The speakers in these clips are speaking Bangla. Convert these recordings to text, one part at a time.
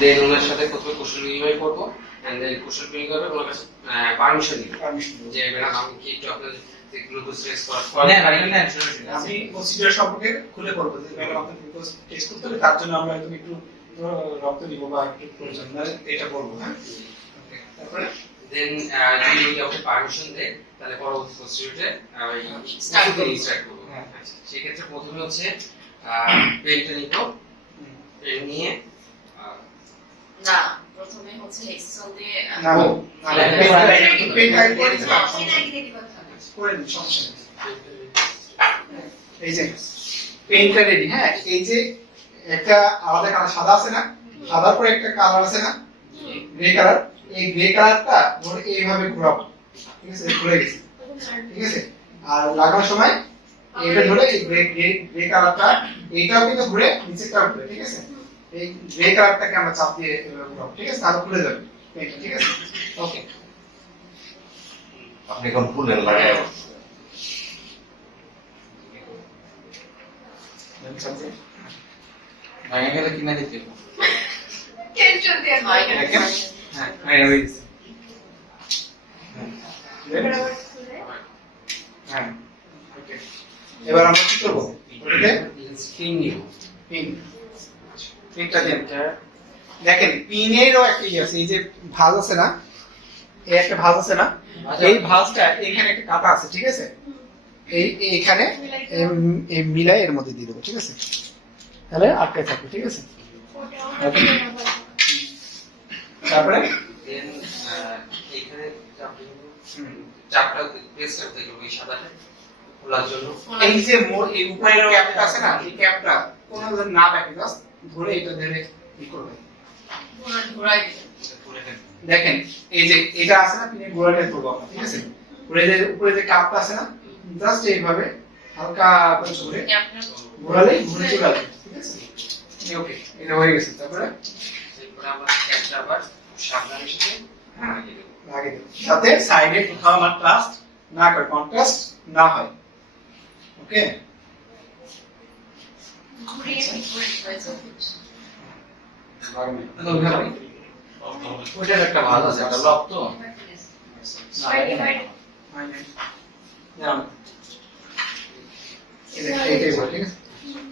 দেন ওনার সাথে প্রথমে কুশল বিনিময় করব এন্ড দেন কুশল বিনিময় করে ওনার কাছে পারমিশন দিব পারমিশন যে ম্যাডাম আমি কি একটু আপনার গ্লুকোজ টেস্ট করা শুনুন। আমি প্রসিডিউর সম্পর্কে খুলে বলব যে ম্যাডাম আপনার গ্লুকোজ টেস্ট করতে হবে তার জন্য আমরা একদম একটু রক্ত নিব বা একটু প্রয়োজন মানে এটা বলব হ্যাঁ তারপরে দেন যদি পারমিশন দেন তাহলে পরবর্তী করব। স্টার্ট করব হ্যাঁ। আচ্ছা, সেক্ষেত্রে প্রথমে হচ্ছে পেনটা নিব। পেন নিয়ে না প্রথমে হচ্ছে হেক্সল দিয়ে না না না, পেন না, পেন- পেন আগে করে দিতে পারব। সেটা আগে ready করতে হবে। করে দিন সমস্যা এই যে পেইন্টটা রেডি হ্যাঁ? এই যে একটা আলাদা কালার সাদা আছে না? সাদার পরে একটা কালার আছে না? গ্রে কালার এই গ্রে কালারটা ধরে এইভাবে ঘোরাবো। ঠিক আছে? ঘুরে গেছে। ঠিক আছে? আর লাগানোর সময় এটা ধরে এই গ্রে গ্রে গ্রে কালারটা এইটাও কিন্তু ঘুরে নিচেরটাও ঘুরে ঠিক আছে? এই গ্রে কালারটাকে আমরা চাপ দিয়ে ঠিক আছে? তাহলে খুলে যাবে। ঠিক আছে? ওকে আপনি এখন খুললেন লাগাই ভাঙা গেলে কিনা দিতে। টেনশন দিয়ে হয়? হ্যাঁ হয়ে হ্যাঁ এবার আমরা কি করব? নিব। পিনটা দেখেন পিনেরও একটা ইয়ে আছে এই যে ভাঁজ আছে না এই একটা ভাঁজ আছে না এই ভাঁজটা এখানে একটা কাটা আছে ঠিক আছে? এই এখানে এই- মিলাই এর মধ্যে দিয়ে দেবো ঠিক আছে? তাহলে আটকে থাকবে ঠিক আছে? তারপরে? দেন এখানে চাপটা নিব। চাপটা প্রেস করতে হবে এই সাদাটা খোলার এই যে মোর- এই উপরের ক্যাপটা আছে না এই ক্যাপটা কোনো না ব্যাকে জাস্ট ধরে এটা ধরে ই করবে। ঘোরা-। দেখেন এই যে এটা আছে না পিনে গোড়াটা করব আমরা ঠিক আছে? উপরে যে উপরে যে কাপটা আছে না জাস্ট এইভাবে হালকা করে আপনার ঘোরালেই ঘুরে চলে আসবে ঠিক আছে? ওকে এটা হয়ে গেছে। তারপরে? লাগিয়ে যাতে সাইডে কোথাও আমার ট্রাস্ট না করে কন্ট্রাস্ট না হয়। ওকে ঘুরিয়ে ঠিক করে দিতে। একটা ভালো আছে একটা লক তো। বাইরে বাইরে। এই যে এইটাই বল, ঠিক আছে?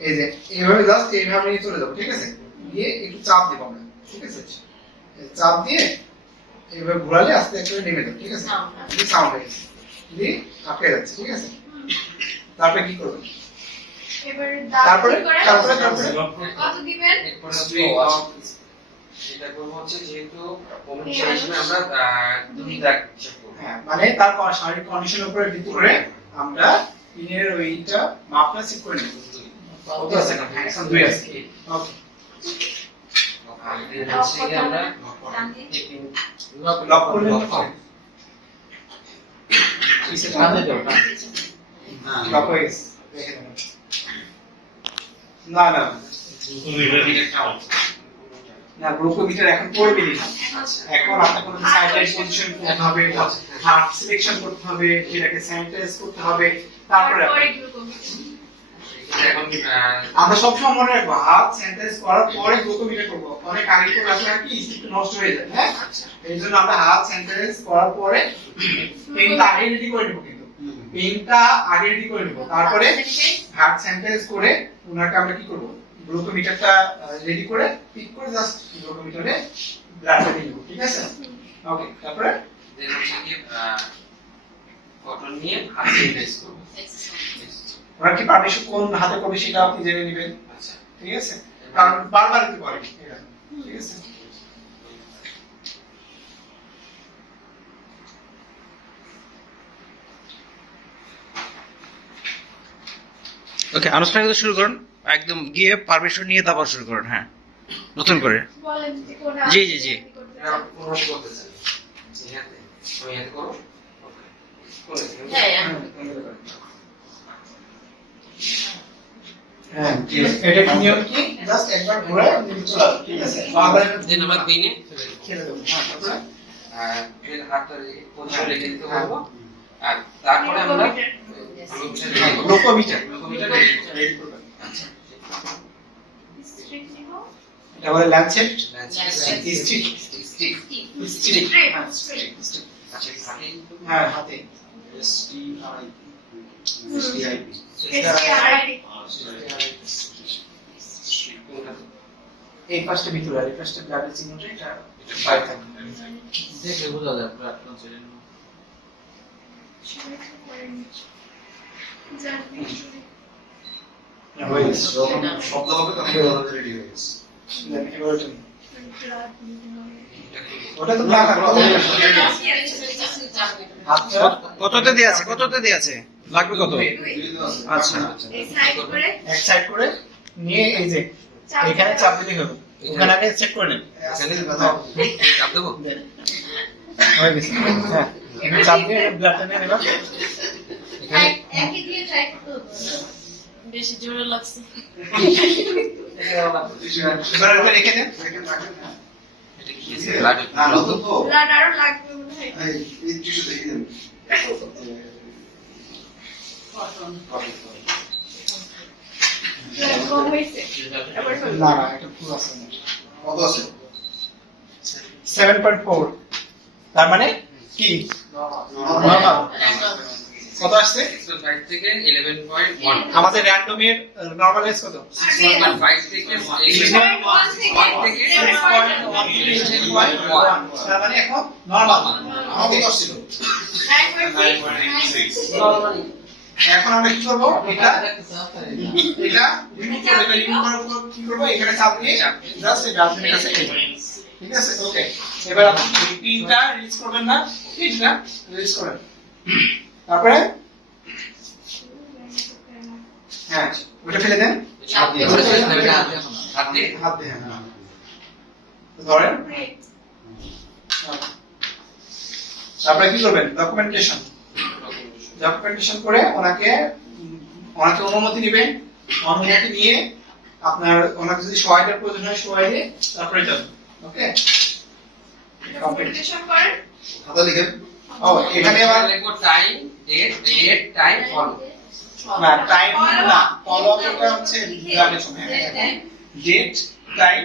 এই যে এইভাবে জাস্ট এইভাবে নিয়ে চলে যাব ঠিক আছে? দিয়ে একটু চাপ দিব আমরা ঠিক আছে? চাপ দিয়ে এইভাবে ঘোরালে আস্তে আস্তে নেমে যাবে ঠিক আছে? দিয়ে সাউন্ড হয়ে গেছে দিয়ে আটকে যাচ্ছে ঠিক আছে? তারপরে কি করবেন তারপরে? তারপরে তারপরে? কত দিবেন? এটা করব হচ্ছে যেহেতু আমরা দুই দাগ হ্যাঁ মানে তার শারীরিক কন্ডিশনের উপরে ভিত্তি করে আমরা পিনের ওইটা মাপটা চেক করে নেব। কত আছে এখন? হ্যাঁ এখন দুই আছে। ওকে আমরা। লক করলে না লক হয়ে গেছে। দেখে নেবেন। না না। না গ্লুকোমিটার এখন পড়বে না এখন আপনার কোনো স্যানিটাইজ পজিশন করতে হবে হাত সিলেকশন করতে হবে স্যানিটাইজ করতে হবে তারপরে আমরা সবসময় মনে রাখব হাত স্যানিটাইজ করার পরে গ্লুকোমিটার করব। অনেক আগে করে আর কি নষ্ট হয়ে যায় হ্যাঁ? আচ্ছা। এই জন্য আমরা হাত স্যানিটাইজ করার পরে পেনটা আগে রেডি করে নেব পেনটা আগে রেডি করে নেব? তারপরে হাত স্যানিটাইজ করে ওনাকে আমরা কি করব? গ্লুকোমিটারটা রেডি করে পিক করে জাস্ট গ্লুকোমিটারে ব্লাডটা দিয়ে দেবো ঠিক আছে? ওকে তারপরে? Then হচ্ছে গিয়ে আহ, কটন নিয়ে হাত স্যানিটাইজ করব। ওনার কি পারমিশন কোন হাতে করবে সেটা আপনি জেনে নেবেন। আচ্ছা। ঠিক আছে? কারণ বারবার দিতে পারে ঠিক আছে? ওকে আনুষ্ঠানিকতা শুরু করুন। একদম গিয়ে পারমিশন নিয়ে তারপর শুরু করুন হ্যাঁ। নতুন করে। জি, জি, জি। দিন। হ্যাঁ হ্যাঁ। খেলে দেবো। হ্যাঁ হাতটা রেখে দিতে বলব? আর তারপরে আমরা আচ্ছা। এটা বলে ল্যান্ডসেট স্টিক। স্টিক। স্টিক। হ্যাঁ হাতে? এই পাশটা ভিতরে আর এই পাশটা ব্লাডের চিহ্নটা এটা বাইরে থাকবে। দেখে বোঝা যায় ব্লাড হ্যাঁ, হয়ে শব্দ হবে তখন রেডি হয়ে গেছে কততে দিয়ে আছে কততে দিয়ে আছে লাগবে কত আচ্ছা এক সাইড করে নিয়ে এই যে এখানে চাপ দিলেই হবে। ওখানে আগে চেক করে নেন ব্যথা চাপ দেবো? হয়ে গেছে। হ্যাঁ। চাপ দিয়ে ব্লাডটা নিয়ে নেবা। বেশি জোরে লাগছে। এবার ওটা রেখে দেন দেখেন রাখেন হ্যাঁ এটা কি ব্লাড না নতুন তো ব্লাড আরও লাগবে মনে হয়। এই এই টিস্যু দেখে দেন। কম হয়েছে। এবার হলো। না না এটা পুরো আছে। কত আছে? সেভেন পয়েন্ট ফোর তার মানে কি কত আসছে থেকে ইলেভেন পয়েন্ট আমাদের র্যান্ডমের নর্মাল এজ কত মানে এখন নর্মাল আমার কত ছিল এখন আমরা কি করব এটা এটা এটা রিমুভ করার পর কি করব এখানে চাপ দিয়ে জাস্ট এই ডাস্টবিনের কাছে। ঠিক আছে? ওকে এবার আপনি পিনটা রিলিজ করবেন না পিনটা রিলিজ করেন তারপরে? হ্যাঁ ওটা ফেলে দেন। হাত দিয়ে হাত দিয়ে হাত দিয়ে। হ্যাঁ ধরেন। তারপরে কি করবেন? ডকুমেন্টেশন ডকুমেন্টেশন করে ওনাকে ওনাকে অনুমতি নেবেন। অনুমতি নিয়ে আপনার ওনাকে যদি সহায়তার প্রয়োজন হয় সহায় তারপরে যাবেন। ওকে কম্পিটিশন করেন? খাতা লিখেন। ও এখানে আবার লিখব time date date time follow না টাইম না ফলো এটা হচ্ছে ডেট টাইম